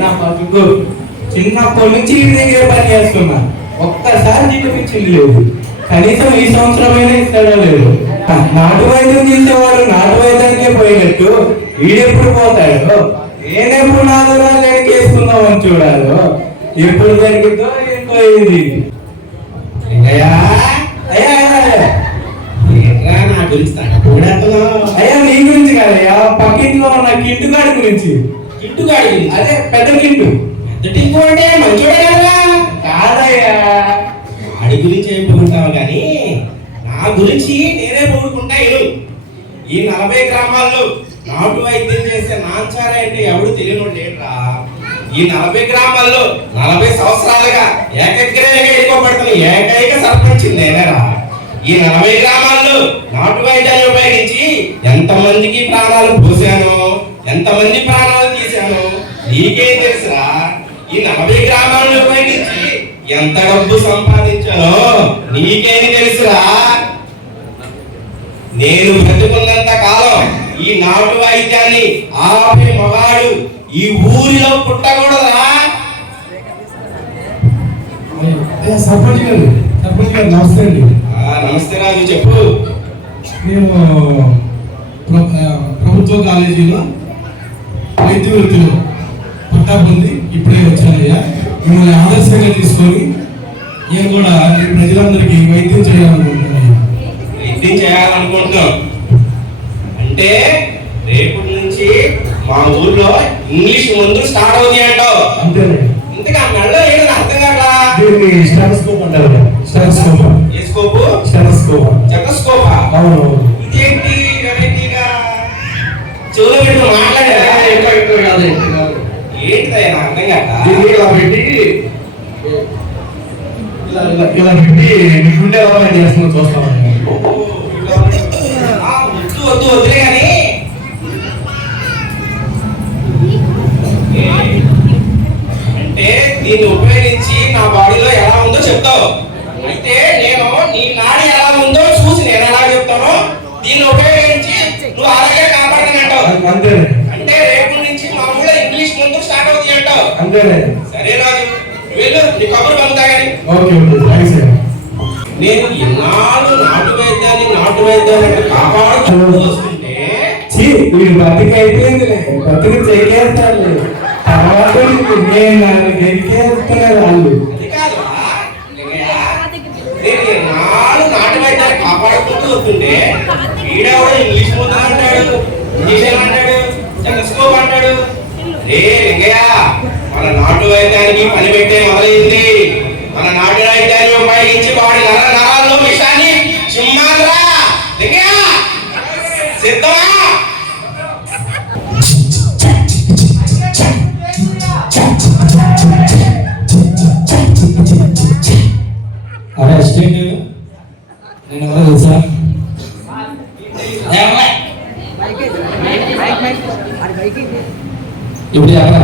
నా బతుకు చిన్నప్పటి నుంచి ఇంటి దగ్గర పని చేస్తున్నా, ఒక్కసారి జీవించింది లేదు. కనీసం ఈ సంవత్సరమైనా ఇస్తాడో లేదు. నాటు వైద్యం చేసేవాడు నాటు వైద్యానికే పోయినట్టు వీడెప్పుడు పోతాడు? నేనెప్పుడు 4 రోజులు ఎడికి వేసుకుందామని చూడాలి. ఎప్పుడు జరిగిందో ఏంటో ఇది. అయ్యా నా గురించి అయ్యా నీ గురించి కాదయ్యా, పక్కింట్లో ఉన్న కింటుగాడి గురించి. కింటుగాడి గురించి? అదే పెద్ద కింటు. పెద్ద టింకు అంటే మంచోడే కదా? కాదయ్యా, వాడి గురించి ఏం పొగుడుతావు కానీ నా గురించి నేనే పొగుడుకుంటా. ఈ 40 గ్రామాల్లో నాటు వైద్యం చేసే నాంచారా అంటే ఎవడు తెలియని లేడురా. ఈ 40 గ్రామాల్లో 40 సంవత్సరాలుగా ఏకగ్రీవంగా ఎన్నుకోబడుతున్న ఏకైక సర్పంచ్ నేనేరా. ఈ 40 గ్రామాల్లో నాటు వైద్యాన్ని ఉపయోగించి ఎంతమందికి ప్రాణాలు పోసానో, ఎంతమంది ప్రాణాలు తీశానో నీకేం తెలుసురా? ఈ 40 గ్రామాలను ఉపయోగించి ఎంత డబ్బు సంపాదించానో నీకేమి తెలుసురా? నేను బ్రతుకున్నంత కాలం ఈ నాటు వైద్యాన్ని ఆపే మగాడు ఈ ఊరిలో పుట్టకూడదురా. సర్పంచ్ గారు నమస్తే అండి. నమస్తే రాజు, చెప్పు. నేను ప్రభుత్వ కాలేజీలో వైద్య వృత్తిలో పట్టా పొంది ఇప్పుడే వచ్చానయ్యా. మిమ్మల్ని ఆదర్శంగా తీసుకొని నేను కూడా ప్రజలందరికీ వైద్యం చేయాలనుకుంటున్నాను. వైద్యం చేయాలనుకుంటున్నాం అంటే రేపటి నుంచి మా ఊర్లో ఇంగ్లీష్ మందులు స్టార్ట్ అవుతాయి అంటావు? అంతేనండి. ఇంతగా మెడలో ఏదైనా అర్థం కావట్లా? దీన్ని స్టెథోస్కోప్ అంటారు. స్టెథోస్కోప్. ఏ స్కోపు? స్టెథోస్కోప్. స్టెథోస్కోపా? అవును. ఇదేంటి వెరైటీగా చెవులో పెట్టి మాట్లాడారా? ఏంటిదయ్యా నాకు అర్థం కాక. ఇలా పెట్టి ఇలా పెట్టి గుండె ఎలా చేస్తున్నా చూస్తామండి. వద్దులే కానీ అంటే దీన్ని ఉపయోగించి నా బాడీలో ఎలా ఉందో చెప్తావు. అయితే నేను నీ నాడి ఎలా ఉందో చూసి నేను ఎలా చెప్తానో దీన్ని ఉపయోగించి నువ్వు అలాగే కాపాడతానంటావు. అంటే రేపు నుంచి మా ఊళ్ళో ఇంగ్లీష్ ముందు స్టార్ట్ అవుతాయి అంటావు. సరే రాజు, వెళ్ళు, నీ కబురు పంపుతా కానీ. నేను ఎన్నాళ్ళు నాటు వైద్యాన్ని కాపాడుతూ వస్తుంటే బతికి అయిపోయింది, బతికి చేయలేస్తాడు. తర్వాత గెలికేస్తున్నారు వాళ్ళు. అది కాదురా, నేను ఎన్నాళ్ళు నాటు వైద్యాన్ని కాపాడుకుంటూ వస్తుంటే వీడెవడో ఇంగ్లీష్ ముందు అంటాడు, ఇంగ్లీష్ అంటాడు, స్టెథోస్కోప్ అంటాడు. ఏ లింగయ్య, మన నాటు వైద్యానికి పని పెట్టే మొదలైంది. మన నాటు వైద్యాన్ని ఉపయోగించి వాడి నరాల్లో విషాన్ని సింహాలరా. లింగయ్య సిద్ధమా? అరే అసిస్టెంట్, నేను ఎవరో తెలుసా? ఇప్పుడు ఎవరా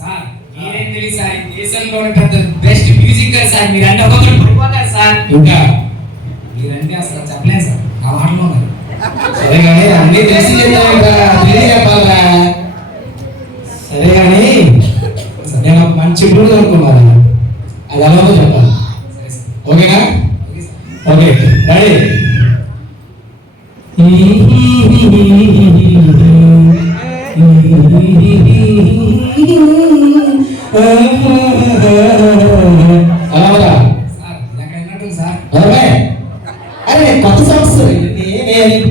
సార్? మీరేం తెలియదు సార్, దేశంలోనే పెద్ద బెస్ట్ మ్యూజికల్ సార్. మీరంటే ఒకరు పడిపోతారు సార్. ఇంకా మీరంటే అసలు చెప్పలేదు సార్, ఆ మాటలో ఉన్నారు. సరే కానీ అన్ని తెలిసి చెప్పాలరా. సరే కానీ నేను ఒక మంచి గుడి అనుకున్నాను, అది ఎలాగో చెప్పాలి. ఓకేనా? Okay ready. అలా సార్ అరే కొత్త సంవత్సరం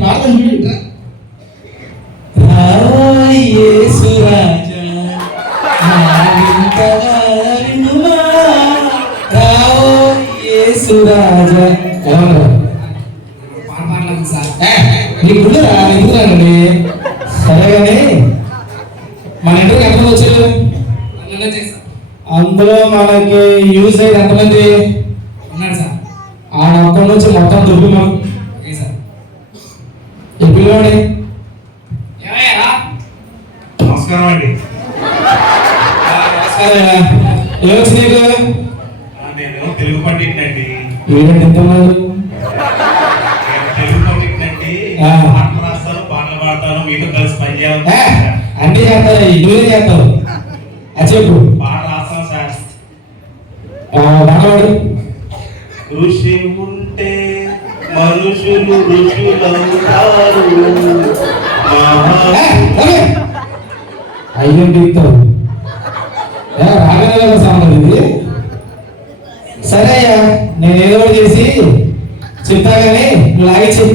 పాటలు నీకున్నానండి. సరే కానీ మన ఇంటికి ఎంతమంది వచ్చారు? అందులో మనకి యూజ్ అయ్యేది ఎంతమంది ఉన్నారు సార్? ఆడ అక్కడి నుంచి మొత్తం దుబ్బి మనం పిల్లవాడి. నమస్కారం అండి. ఏమొచ్చు నీకు? నేను తెలుగు పండిట్నండి. వీడండి ఎంతమంది? తెలుగు పండిట్నండి. పాటలు రాస్తాను, పాటలు పాడతాను, మీతో కలిసి పనిచేయాలి. అన్నీ చేస్తారు, ఇల్లు చేస్తారు. చెప్పు. పాట రాస్తాం సార్. వాడవాడు ఋషి ఉంటే మనుషులు ఋషులవుతారు. అయ్యండి రాగల సాంగ్ ఇది. సరే అయ్యా, నేను ఏదో ఒకటి చేసి చెప్తా కానీ నువ్వు లాగించి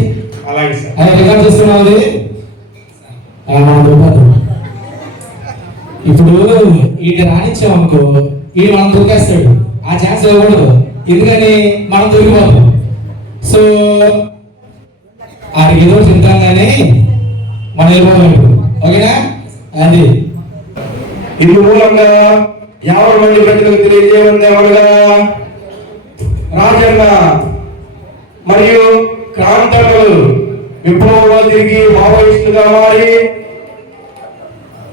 అలాగే సార్. అది రికార్డ్ చేస్తున్నావు. ఇప్పుడు ఈయన రాణించామనుకో ఈయన మనం దొరికేస్తాడు. ఆ ఛాన్స్ ఇవ్వకూడదు, ఎందుకని మనం దొరికిపోతాం. సో ఆడికి ఏదో చెప్తాం కానీ మనం వెళ్ళిపోతాం ఇప్పుడు. ఓకేనా? అది ఇందు మూలంగా 50 మంది ప్రజలకు తెలియజేయమంది ఏమనగా రాజన్న మరియు క్రాంతలు విప్లవంలో తిరిగి మావోయిస్టులుగా మారి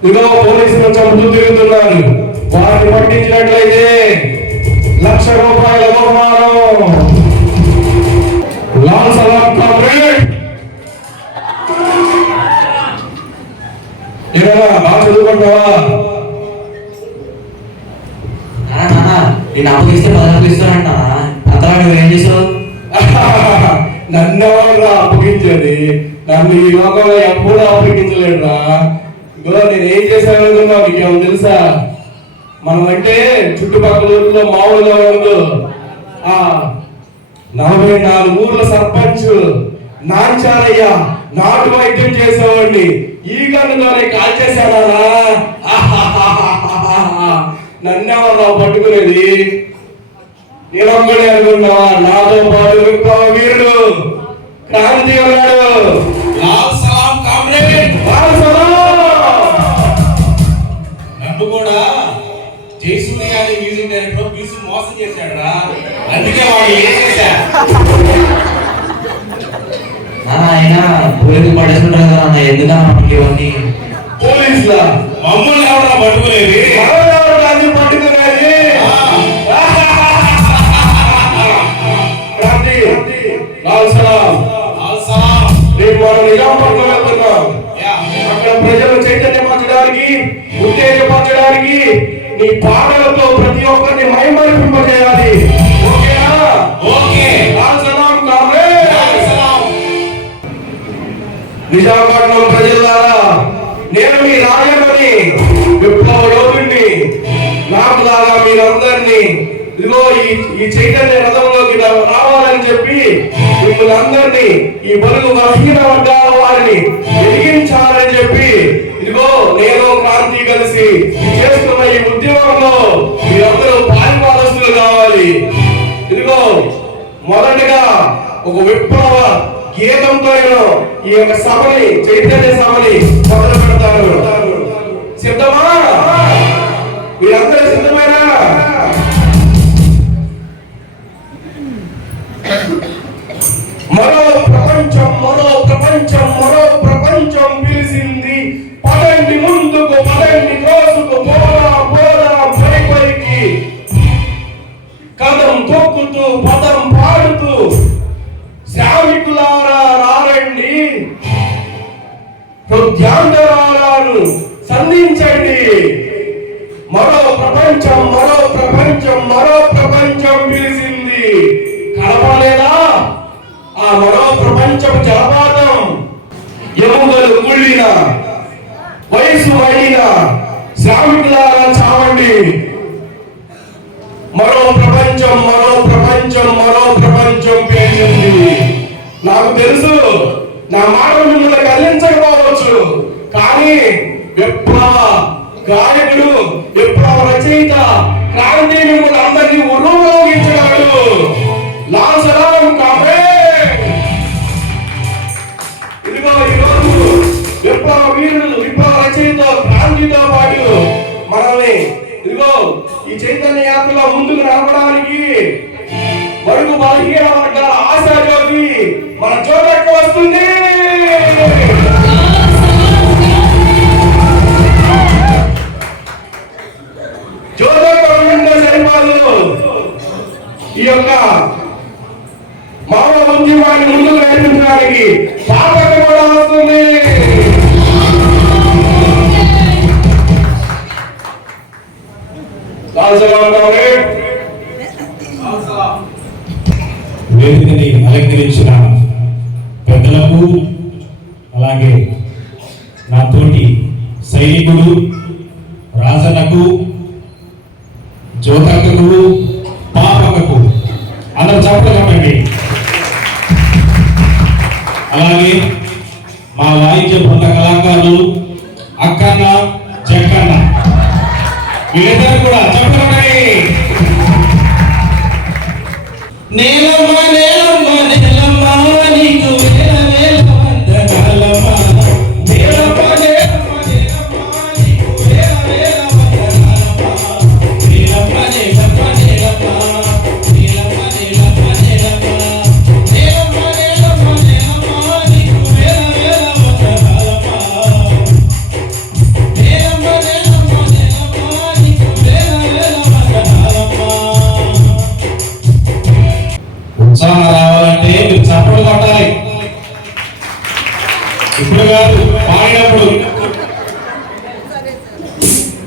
ఇదో పోలీసులు చంపుతూ తిరుగుతున్నారు. వారిని పట్టించినట్లయితే ₹1,00,000 బహుమానం. లాల్ సలాం కామ్రేడ్. ఏమన్నా బాగా చదువుకుంటావా? నేను అప్పగిస్తే 10 ఇస్తానంటా. అంతలా నువ్వేం చేసావు? నన్ను ఎవరురా అప్పగించేది? నన్ను ఈ లోకంలో ఎప్పుడూ అప్పగించలేడురా. ఇదో నేను ఏం చేశాను అనుకున్నావు? నీకేమో తెలుసా? మనం అంటే చుట్టుపక్కల ఊర్లో మామూలుగా ఉండదు. 44 ఊర్ల సర్పంచ్ నాంచారయ్య నాటు వైద్యం చేసేవాడిని ఈ గన్నుతోనే కాల్ చేశానా? నన్నెవరా పట్టుకునేది? నేను ఒక్కడే అనుకున్నావా? నాతో పాటు విప్లవ వీరుడు క్రాంతి ఉన్నాడు. లాల్ సలాం కామ్రేడ్. లాల్ సలాం. నన్ను కూడా జయసూర్య అనే మ్యూజిక్ డైరెక్టర్ పిలిచి మోసం చేశాడురా. అందుకే వాడు ఏం చేశా అయినా పోలీసులు పడేసుకుంటారు కదా అన్న, ఎందుకన్నా మనకి ఇవన్నీ? పోలీసులా? మమ్మల్ని ఎవరా పట్టుకునేది? మనెవరు కాదు పట్టుకునేది? క్రాంతి, లాల్ సలాం. లాల్ సలాం. రేపు మనం నిజామాబాద్లో వెళ్తున్నాం. యా. అక్కడ ప్రజలు చైతన్యపరచడానికి, ఉత్తేజపరచడానికి నీ పాటలతో ప్రతి ఒక్కరిని మైమరిపింపజేయాలి. ఓకేనా? ఓకే. లాల్ సలాం కామ్రేడ్. లాల్ సలాం. నిజామాబాద్ ప్రజలారా, నేను మీ రాజమని విప్లవ యోధుడిని. నాకులాగా మీరందరినీ ఇదిగో ఈ చైతన్య రథంలోకి రావాలని చెప్పి మిమ్మల్ని అందరినీ ఈ బలుగు బలహీన వర్గాల వారిని వెలిగించాలని చెప్పి ఇదిగో నేను క్రాంతి కలిసి చేస్తున్న ఈ ఉద్యమంలో మీరందరూ పాల్గొనవలసినది కావాలి. ఇదిగో మొదటగా ఒక విప్లవ గీతంతో ఈ యొక్క సభని, చైతన్య సభని మొదలు పెడతారు. సిద్ధమా? మీరందరూ సిద్ధమేనా? మరో ప్రపంచం, మరో ప్రపంచం, మరో ప్రపంచం పిలిచింది. పదండి ముందుకు, పదండి కోసుకు, పోదాం పైకి. కదం తొక్కుతూ, పదం పాడుతూ శ్రామికులారా రారండి, హృదయాంతరాలను సంధించండి. మరో ప్రపంచం, మరో ప్రపంచం, మరో ప్రపంచం పిలిచింది. కలపలేదా ఆ మరో ప్రపంచం జలపాతం? ఎముకలు కుళ్ళిన, వయసు అయిన శ్రామికులారా చావండి. మరో ప్రపంచం, మరో ప్రపంచం, మరో ప్రపంచం పేర్చింది. నాకు తెలుసు నా మాట మిమ్మల్ని కదిలించకపోవచ్చు, కానీ విప్లవ గాయకుడు, విప్లవ రచయిత క్రాంతి మిమ్మల్ని అందరినీ ఉర్రూగించగలడు. లాల్ సలాం కామ్రేడ్. ఇదిగో ఈరోజు విప్లవ వీరుడు, విప్లవ రచయిత క్రాంతితో పాటు మనల్ని ఇదిగో ఈ చైతన్య యాత్రలో ముందుకు నడపడానికి బడుగు బలహీన వర్గాల ఆశాజ్యోతి మన చోటకు వస్తుంది. సరిపాదు. ఈ యొక్క మానవ ఉద్యమాన్ని ముందుకు నడిపించడానికి పాపకు కూడా వస్తుంది. అలాగే నా తోటి సైనికుడు రాజనకు జ్యోతకు పాపకు అందరూ చెప్పండి. అలాగే మా వాయిద్య బృంద కళాకారులు అక్కన్న జక్కన్న వీళ్ళిద్దరు కూడా చెప్పండి. నేలమ్మ నేలమ్మ నేలమ్మ నీకు వేల వేల వందనాలమ్మ. నేలమ్మ నేలమ్మ నేలమ్మ నీకు వేల వేల వందనాలమ్మ. నేలమ్మ నేలమ్మ నేలమ్మ నేలమ్మ నేలమ్మ నేలమ్మ నేలమ్మ నేలమ్మ నేలమ్మ నీకు వేల వేల వందనాలమ్మ. నేలమ్మ నేలమ్మ నేలమ్మ నీకు వేల వేల వందనాలమ్మ. ఉత్సాహం రావాలంటే మీరు చప్పట్లు కొట్టాలి. ఇప్పుడు కాదు, పాడినప్పుడు.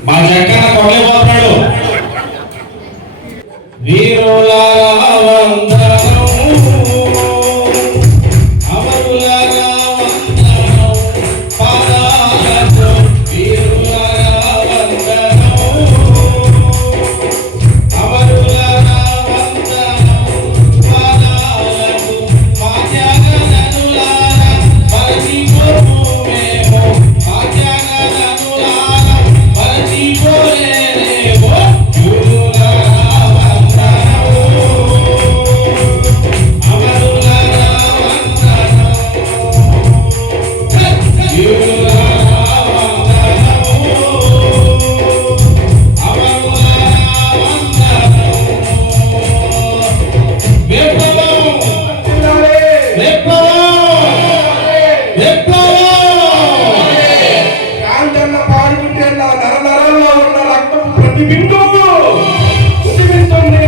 మా జక్కన్న కొట్టలేకపోతున్నాడు. వీరులారా వందనం, అమరులారా వందనం, పాదాలకు వీరులారా వందనం, అమరులారా వందనం, పాదాలకు మా త్యాగధనులారా మరచిపోము మేము, మా త్యాగధనులారా మరచిపోలేనేమో. వీరులారా వందనం, అమరులారా వందనం, వీరులారా వందనం, అమరులారా వందనం. విప్లవం విప్లవం విప్లవం. కాంతన్న పాడుకుంటే నా నరనరంలో ఉన్న రక్తపు ప్రతి బిందువు ఉద్యమిస్తుంది.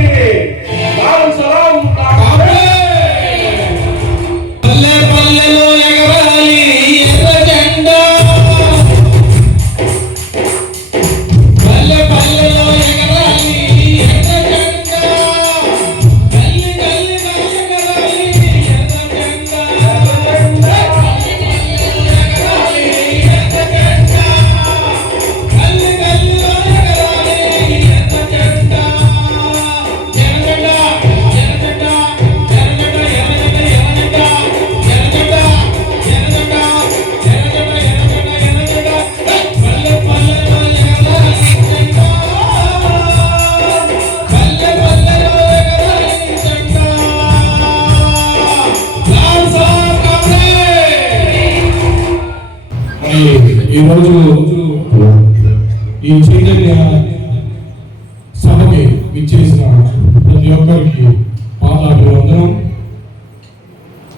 లాల్ సలాం పల్లె పల్లెలో ఎగరాలి ఎర్ర జెండా, పల్లె పల్లెలో ఎగరాలి ఎర్ర జెండా, గల్లి గల్లిలో ఎగరాలి ఎర్ర జెండా, ఎగరాలి ఎర్ర జెండా, గల్లి గల్లిలో ఎగరాలి ఎర్ర జెండా. ఎర్రజెండా ఎర్రజెండా ఎర్రజెండా ఎర్రజెండా ఎర్రజెండా ఎర్రజెండా ఎర్రజెండా ఎర్రజెండా ఎర్రజెండా ఎర్రజెండా. పల్లె పల్లెలో ఎగరాలి జెండా, పల్లె పల్లెలో ఎగరాలి జెండా. లాల్ సలాం కామ్రేడ్. మరి ఈరోజు ఈ చైతన్య సభకి విచ్చేసిన ప్రతి ఒక్కరికి పాదాభివందనం.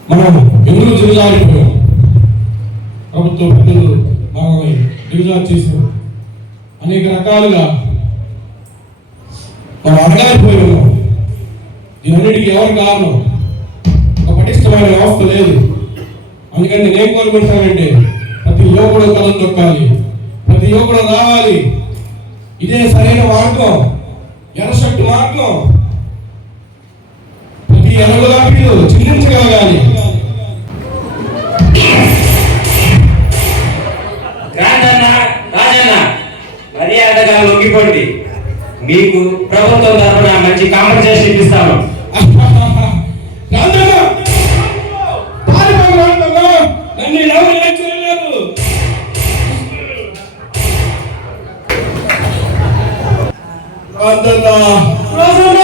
మనం ఎందుకు దిగజారిపోయాం? ప్రభుత్వ పెద్దలు మనల్ని దిగజారు చేశారు. అనేక రకాలుగా మనం అడగాలిపోయి ఉన్నాం. దీనన్నిటికీ ఎవరు కారణం? ఒక పటిష్టమైన వ్యవస్థ లేదు. అందుకని నేనేం కోరుకుంటానంటే ప్రతి యువకుడు కలం తొక్కాలి, ప్రతి యువకుడు రావాలి. ఇదే సరైన మార్గం, ఎర్రశక్తి మార్గం. ప్రతి ఎనగులాపీలు చిందించగలగాలి. రాజన్న రాజన్న మర్యాదగా లొంగిపోండి. మీకు ప్రభుత్వం తరఫున మంచి కాంపన్సేషన్ ఇప్పిస్తాను. రాజన్న! పారిపోకు రాజన్న! నన్ను ఎవరు ఏం చేయలేరు. రాజన్న! రాజన్న!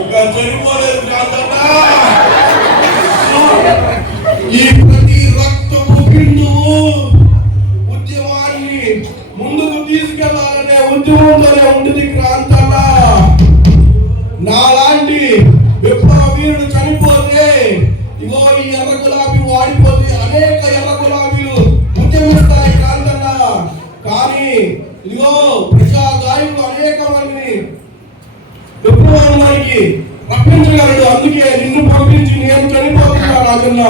ఇంకా చనిపోలేదు రాజన్న! ఈ ప్రతి రక్తపు బిందువు ఉద్యమాన్ని ముందుకు తీసుకెళ్లాలనే ఉద్యమంతోనే ఉంటుంది క్రాంతన్న. నాలాంటి విప్లవ వీరుడు చనిపోతే ఇగో ఈ ఎర్ర గులాబీ వాడిపోతే అనేక ఎర్ర గులాబీలు ఉద్యమిస్తాయి క్రాంతన్న. కానీ ఇదిగో ప్రజాదాయులు అనేక మందిని విప్లవానికి రప్పించగలడు. అందుకే నిన్ను పంపించి నేను చనిపోతున్నా రాజన్న.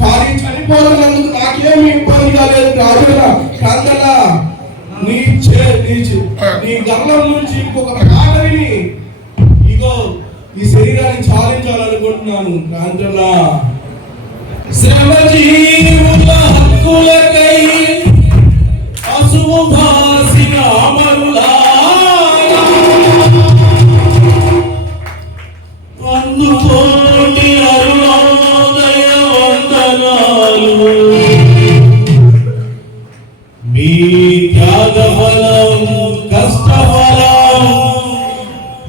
కానీ చనిపోతున్నందుకు నాకేమీ ఇబ్బంది కాలేదు రాజన్న. కాంతన్న నీ గర్వం నుంచి ఇంకొక మాట విని ఇగో ఈ శరీరాన్ని చాలించాలనుకుంటున్నాను కాంతన్న. శ్రమజీవుల హక్కుల త్యాగ ఫలం కష్ట ఫలం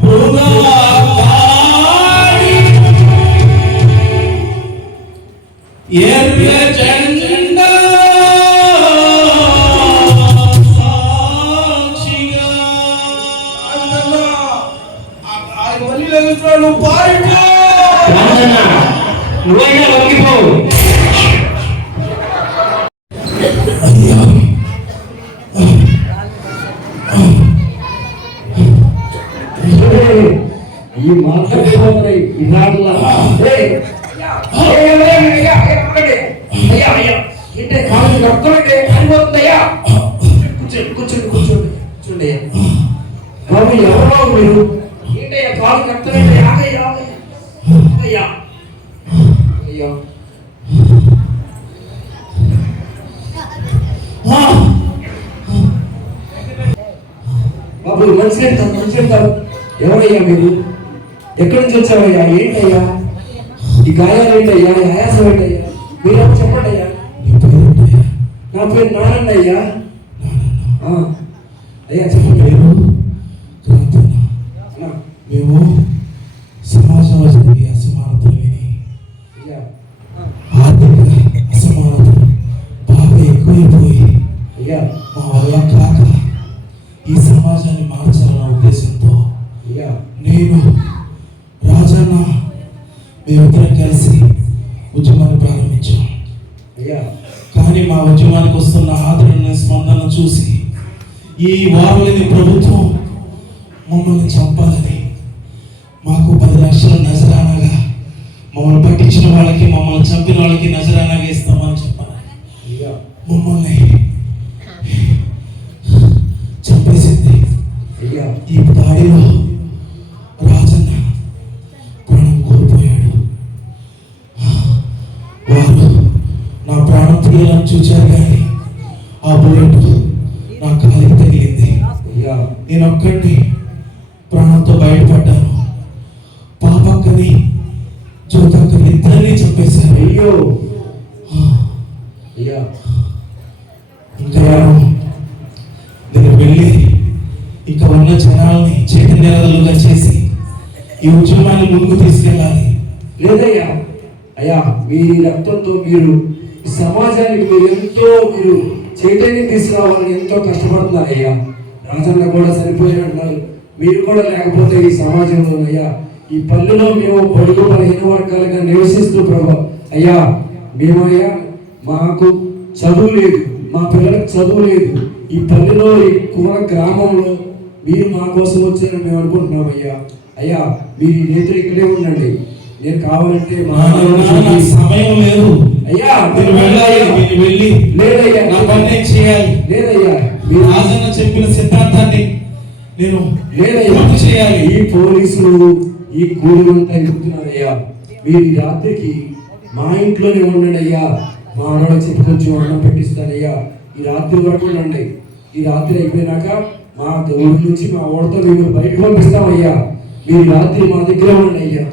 వృధా కాని ఎర్ర జెండా సాక్షిగా మళ్ళీ లెగుస్తున్నాడు పాయింట్ రాజన్న నువ్వైనా లొంగిపోవు. అయ్యా ఈ మాట్లాడుతున్నాయి ఇలాగలా ఏంటే కాలు రక్తమంటే కాలిపోతుందయ్యా. కూర్చోండి కూర్చోండి కూర్చోండి కూర్చోండి. బాబు ఎవరో మీరు ఏంటయ్యా కాలు రక్తమంటే ఆగయ్యా అయ్యా అయ్యో బాబు మంచి వెళ్తారు ఎవరయ్యా మీరు ఎక్కడి నుంచి వచ్చావయ్యా ఏంటయ్యా ఈ గాయాలు ఏంటయ్యా ఈ ఆయాసం ఏంటయ్యా మీరు చెప్పండి అయ్యా నా పేరు నారాయణ అయ్యా అయ్యా చెప్పండి అన్నా. మేము సమాజం అసమానతలు విని అయ్యా ఆర్థిక అసమానతలు బాగా ఎక్కువైపోయి అయ్యా మా వల్ల కాక ఈ సమాజాన్ని మార్చాలన్న ఉద్దేశంతో అయ్యా నేను రాజన్న మేమిద్దరం కలిసి ఉద్యమాన్ని ప్రారంభించాం. అయ్యా కానీ మా ఉద్యమానికి వస్తున్న ఆదరణ స్పందన చూసి ఈ వారలేని ప్రభుత్వం మమ్మల్ని చంపాలని మాకు 10 లక్షల నజరానాగా మమ్మల్ని పట్టించిన వాళ్ళకి మమ్మల్ని చంపిన వాళ్ళకి నజరానాగా ఇస్తామని చెప్పాను. అయ్యా మమ్మల్ని చంపేసింది. అయ్యా ఈ దాడిలో రాజన్న ప్రాణం కోల్పోయాడు. వారు నా ప్రాణం తీయాలని చూచారు కానీ ఆ బుల్లెట్ నా కాలికి తగిలింది. అయ్యా నేను ఒక్కడిని ప్రాణంతో బయటపడ్డాను. పాపక్కని జ్యోతక్కని ఇద్దరిని చంపేశారు. అయ్యో అయ్యా ఇంకా నేను వెళ్ళి ఇంకా ఉన్న జనాల్ని చైతన్యరలుగా చేసి ఈ ఉద్యమాన్ని ముందుకు తీసుకెళ్ళాలి. లేదయ్యా అయ్యా మీ రక్తంతో మీరు ఈ సమాజానికి మీరు చైతన్యం తీసుకురావాలని ఎంతో కష్టపడుతున్నారు అయ్యా. రాజన్న కూడా సరిపోయినట్టున్నారు. మీరు కూడా లేకపోతే ఈ సమాజంలోనయ్యా ఈ పల్లెలో మేము పొడుగు బలహీన వర్గాలుగా నివసిస్తూ ప్రభా అయ్యా మేమయ్యా మాకు చదువు లేదు, మా పిల్లలకు చదువు లేదు. ఈ పల్లెలో ఈ కుమర గ్రామంలో మీరు మా కోసం వచ్చారని మేము అనుకుంటున్నాం అయ్యా. అయ్యా మీరు ఈ నేతలు ఇక్కడే ఉండండి. నేను కావాలంటే మా నాకు సమయం లేదు అయ్యా నేను వెళ్ళాలి. నేను వెళ్ళి లేదయ్యా నా పని నేను చేయాలి. లేదయ్యా మీరు రాజన్న చెప్పిన సిద్ధాంతాన్ని నేను లేదయ్యా పూర్తి చేయాలి. ఈ పోలీసులు ఈ గూడులంతా ఎదుగుతున్నారయ్యా. మీరు ఈ రాత్రికి మా ఇంట్లోనే ఉండండి అయ్యా. మా ఆడవాళ్ళకి చెప్పి కొంచెం అన్నం పెట్టిస్తానయ్యా. ఈ రాత్రి వరకు ఉండండి. ఈ రాత్రి అయిపోయినాక మా ఊరి నుంచి మా ఓడతో మేము బయటకు పంపిస్తామయ్యా. మీరు ఈ రాత్రి మా దగ్గర ఉండండి అయ్యా.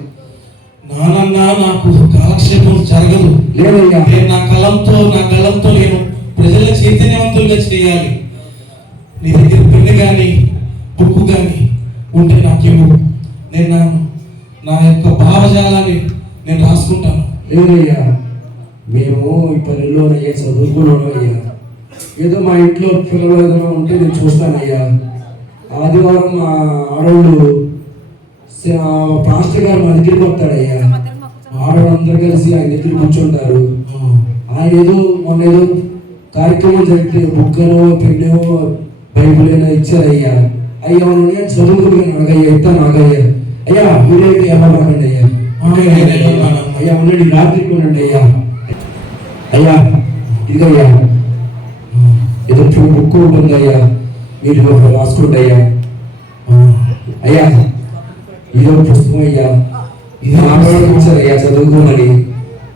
నానన్న నాకు కాలక్షేపం జరగదు. లేదయ్యా నేను నా కలంతో నేను ప్రజల చైతన్యవంతులుగా చేయాలి. నీ దగ్గర పెన్ను కానీ బుక్కు కానీ ఉంటే నాకు ఇవ్వు. నేను నా యొక్క భావజాలాన్ని నేను రాసుకుంటాను. లేదయ్యా మేము ఈ పల్లెలోనయ్యా చదువుకున్నాను అయ్యా. ఏదో మా ఇంట్లో పిల్లలు ఏదైనా ఉంటే నేను చూస్తానయ్యా. ఆదివారం మా ఆడవాళ్ళు పాస్టర్ గారు మా దగ్గరికి వస్తాడయ్యా. ఆడవాళ్ళందరూ కలిసి ఆయన దగ్గర కూర్చుంటారు. ఆయన మొన్న ఏదో కార్యక్రమం జరిగితే బుక్కనో పెన్నో బైబుల్ అయినా ఇచ్చారయ్యా. అయ్యా నేను చదువుకున్నాను నాగయ్యా ఇస్తాను నాగయ్యా. అయ్యా మీరేమి ఏమన్నారండి అయ్యా. అయ్యా ఉండండి రాత్రికి ఉండండి అయ్యా. అయ్యా ఇదిగయ్యా ఏదో బుక్ ఉంటుంది అయ్యా. మీరు రాసుకోండి అయ్యా. అయ్యా ఇదో పుస్తకం అయ్యా. ఇది మాట్లాడడానికి వచ్చారయ్యా చదువుకోమని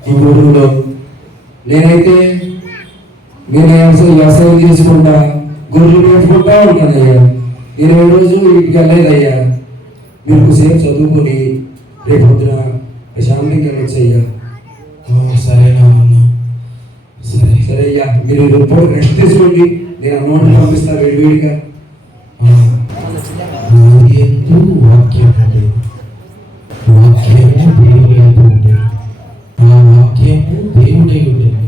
ఈ ఊళ్ళో. నేనైతే నేను వ్యవసాయం చేసుకుంటా గొర్రెలు పెట్టుకుంటా ఉంటానయ్యా. నేను ఏ రోజు ఇంటికి వెళ్ళలేదయ్యా. మీరు సేపు చదువుకొని రేపు పొద్దున ప్రశాంతంగా వెళ్ళొచ్చు అయ్యా. సరేనా అన్న సరే. సరే అయ్యా, మీరు రిపోర్ట్ రెస్ట్ తీసుకోండి, నేను ఆ నోట్ పంపిస్తాను వేడివేడిగా. ఎందు వాక్యం ఉండేది, వాక్యము దేవుని యందు ఉండేది, ఆ వాక్యము దేవుడై ఉండేది,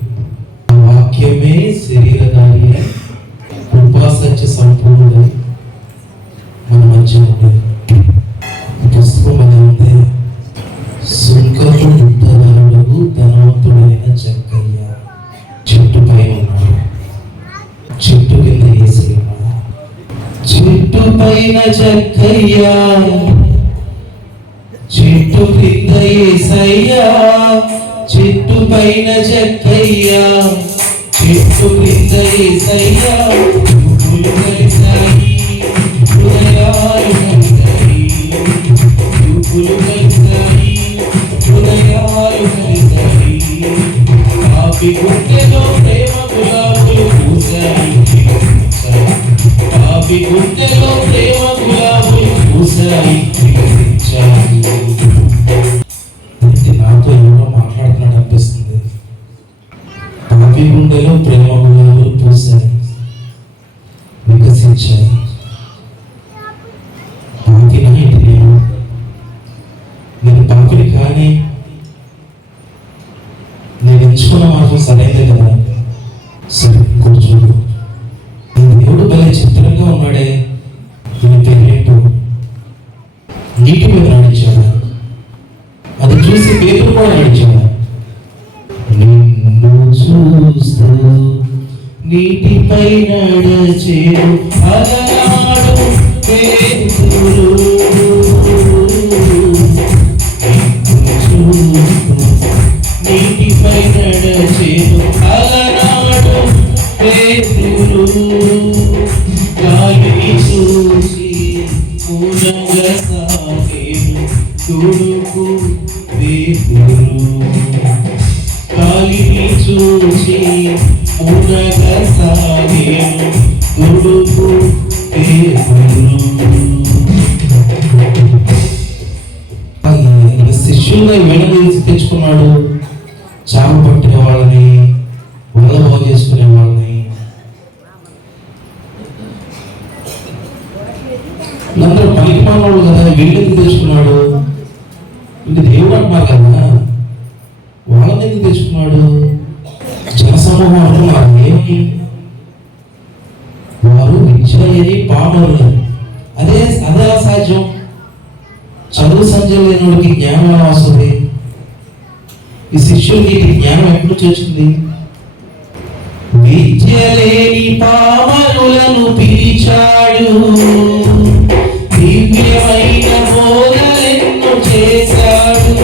ఆ వాక్యమే శరీరధారి అయి కృపా సత్య సంపూర్ణుడై మన మధ్య ఉండేది. పుస్తకం అది ఉంది, సుంకపు గుట్టదారుడు ధనవంతుడైన జక్కయ్య చెట్టు పై ఉన్నాడు, చెట్టు కింద వేసి ఉన్నాడు. చెట్టు పైన జక్కయ్య, చెట్టు కింద యేసయ్యా, చెట్టు పైన జక్కయ్య, చెట్టు కింద యేసయ్యా. యువకులు కలిసాయి, హృదయాలు కలిసాయి, యువకులు కలిసాయి, హృదయాలు కలిసాయి. పాపి గుండెలో ప్రేమ గులాబులు పూసాయి, పాపి గుండెలో ప్రేమ గులాబులు పూసాయి. నాతో ఎవరో మాట్లాడుతున్నాడు అనిపిస్తుంది. పాపి గుండెలో ప్రేమ గులాబులు పూసాయి, వికసించాయి. పాపినా ఇది నేను పాపిని కానీ నేను ఎంచుకున్న మార్గం సరైనదే కదా. సరే కూర్చోడు, దేవుడు భలే చిత్రంగా ఉన్నాడే. దీని పేరేంటో నీటి మీద నడిచాడు, అది చూసి పేదలు కూడా నడిచాడు. నిన్ను చూస్తూ నీటిపై నడిచేడు అలనాడు పేతురు, నీటిపై నడిచేడు అలనాడు పేతురు. గాలిని చూసి పూర్ణంగా సాగేను తుడుకు పేతురు, గాలిని చూసి పూర్ణంగా సాగేను తుడుకు పేతురు. శిష్యుల్ని వెనదీసి తెచ్చుకున్నాడు, చాప పట్టిన వాళ్ళని, వల బాగు చేసుకునే వాళ్ళని. అందరూ పనికి మానవాడు కదా, వీళ్ళెందుకు తెచ్చుకున్నాడు? ఇది దేవుడు అంటున్నారు కదా, వాళ్ళని ఎందుకు తెచ్చుకున్నాడు? జనసమూహం అంటున్నారు, ఏమి వారు విద్యలేని పామరులు. అదే అదే అసాధ్యం. చదువు సంజయ్ లేనివాడికి జ్ఞానం వస్తుంది. ఈ శిష్యులకి జ్ఞానం ఎప్పుడు వచ్చింది? విద్యలేని పామరులను పిలిచాడు, దివ్యమైన బోధలెన్నో చేశాడు.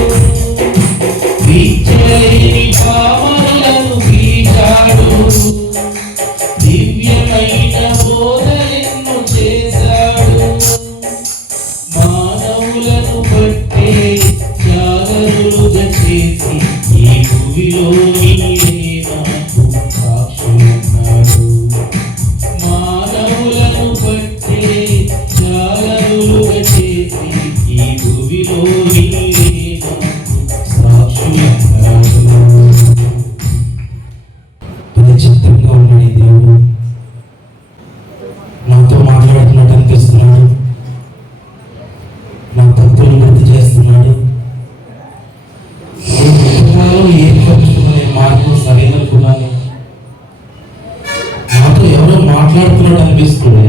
విద్యలేని పామరులను పిలిచాడు, దివ్యమైన బోధలెన్నో చేశాడు. మానవులను బట్టే జాగరులుగా చేసి ఈ భూమిలో నీవే నాకు సాక్షులున్నాడు. మానవులను బట్టే జాగరులుగా చేసి ఈ భూమిలో నీవే నాకు సాక్షులున్నాడు. చిత్రంగా ఉన్నాడు ఈ దేవుడు, నాతో మాట్లాడుతున్నట్టు అనిపిస్తున్నాడు, నా తప్పులు గుర్తు చేస్తున్నాడు. ఏర్పరచుకునే మార్గం సరైననుకున్నాను, నాతో ఎవరో మాట్లాడుతున్నాడు అనిపిస్తుంది.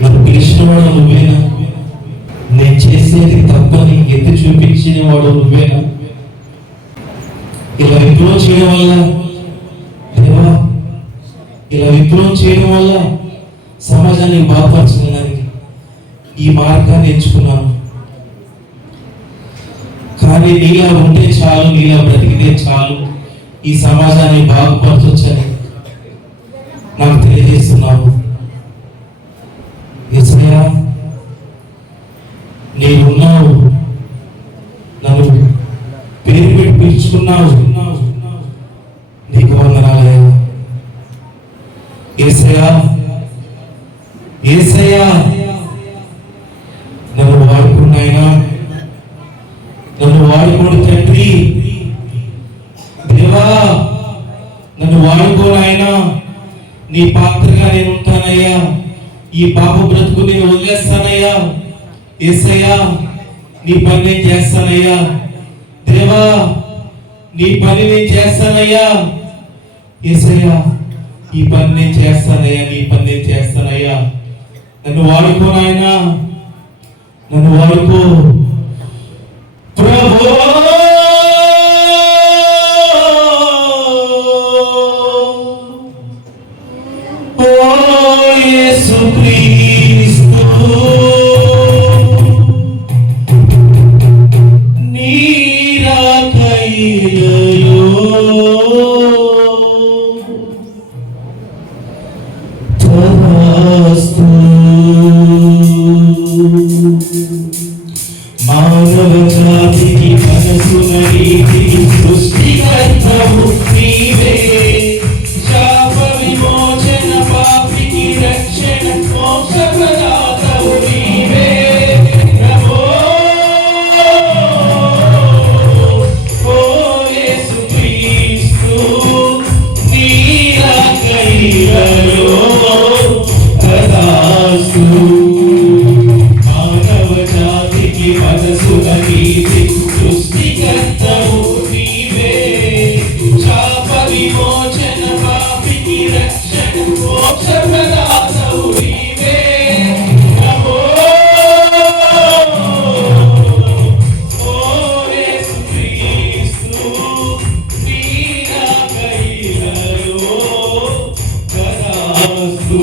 నన్ను పిలిచినవాడు నువ్వేనా? నేను చేసేది తప్పని ఎత్తి చూపించిన వాడు నువ్వేనా? ఇలా విప్లవం చేయడం వల్ల దేవా, ఇలా విప్లవం చేయడం వల్ల సమాజాన్ని బాధపరచడానికి ఈ మార్గాన్ని ఎంచుకున్నాను. కానీ నీలో ఉంటే చాలు, నీలో బ్రతికితే చాలు, ఈ సమాజాన్ని బాగుపరచొచ్చని నాకు తెలియజేస్తున్నావు. యేసయ్యా, నీవున్నావు, నన్ను పేరు పెట్టి పిలుచుకున్నావు, నీకు వందనాలయ్యా. యేసయ్యా, యేసయ్యా, నన్ను వాడుకున్నాయినా, నన్ను వాడుకోడు తండ్రి. దేవా, నన్ను వాడుకోనాయనా, నీ పాత్రగా నేను ఉంటానయ్యా. ఈ పాప బ్రతుకు నేను వదిలేస్తానయ్యా. యేసయ్యా, నీ పని నేను చేస్తానయ్యా. దేవా, నీ పని నేను చేస్తానయ్యా. యేసయ్యా, ఈ పని నేను చేస్తానయ్యా, నీ పని నేను చేస్తానయ్యా. నన్ను వాడుకో నాయనా, నన్ను వాడుకో ప్రభు. ఓ యేసుక్రీస్తు, నీ రాకయ్యో తదాస్తు. మానవ జాతికి మనసున రీతికి సృష్టికర్తవు నీవే. శాప విమోచన, పాపికి రక్షణ, మోక్ష ప్రదాతవు నీవే. ప్రభో, ఓ యేసుక్రీస్తు, నీ రాకయ్యో తదాస్తు. మానవ జాతికి మనసున నీతి సృష్టికర్తవు నీవే. శాప విమోచన, పాపికి రక్షణ, మోక్ష ప్రదాతవు నీవే. ప్రభో, ఓ యేసుక్రీస్తు, నీ రాకయ్యో తదాస్తు.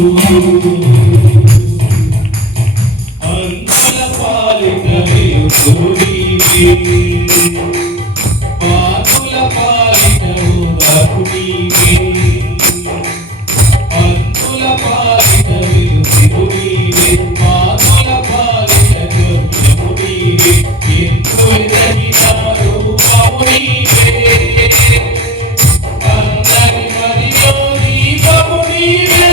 అంతుల పాలిట దేవుడివి, పాపుల పాలిట రఘుడివి. అంతుల పాలిట దేవుడివి, పాపుల పాలిట రఘుడివి. ఎంతో ఎదిగిన రూపము నీవే. అందరి మదిలో దీపము నీవే.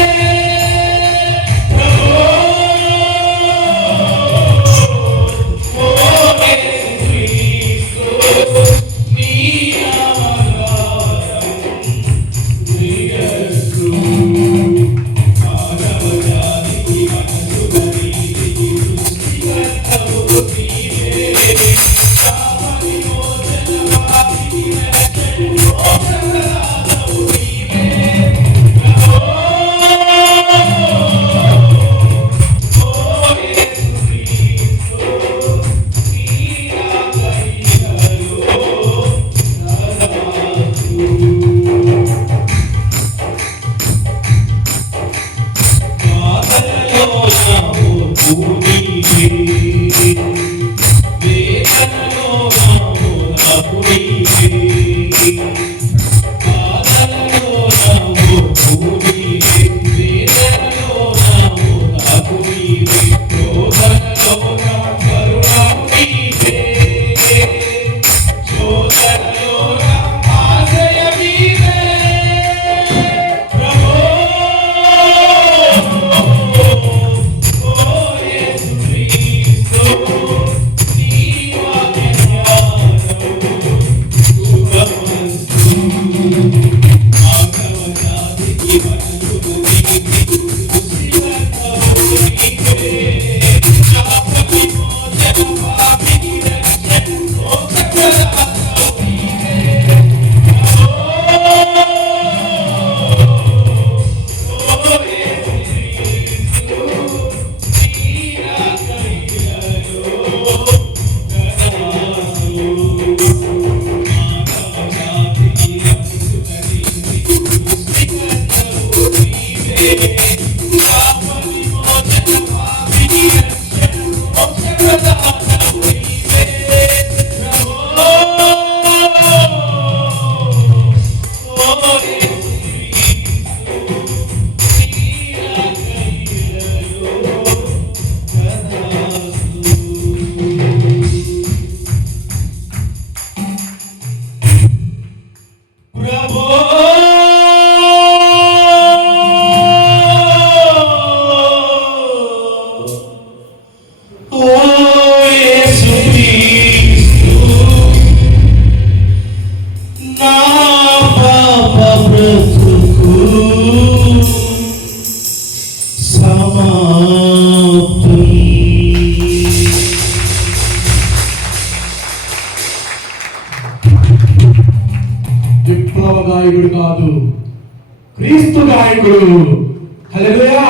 విప్లవ గాయకుడు కాదు, క్రీస్తు గాయకుడు. హల్లెలూయా.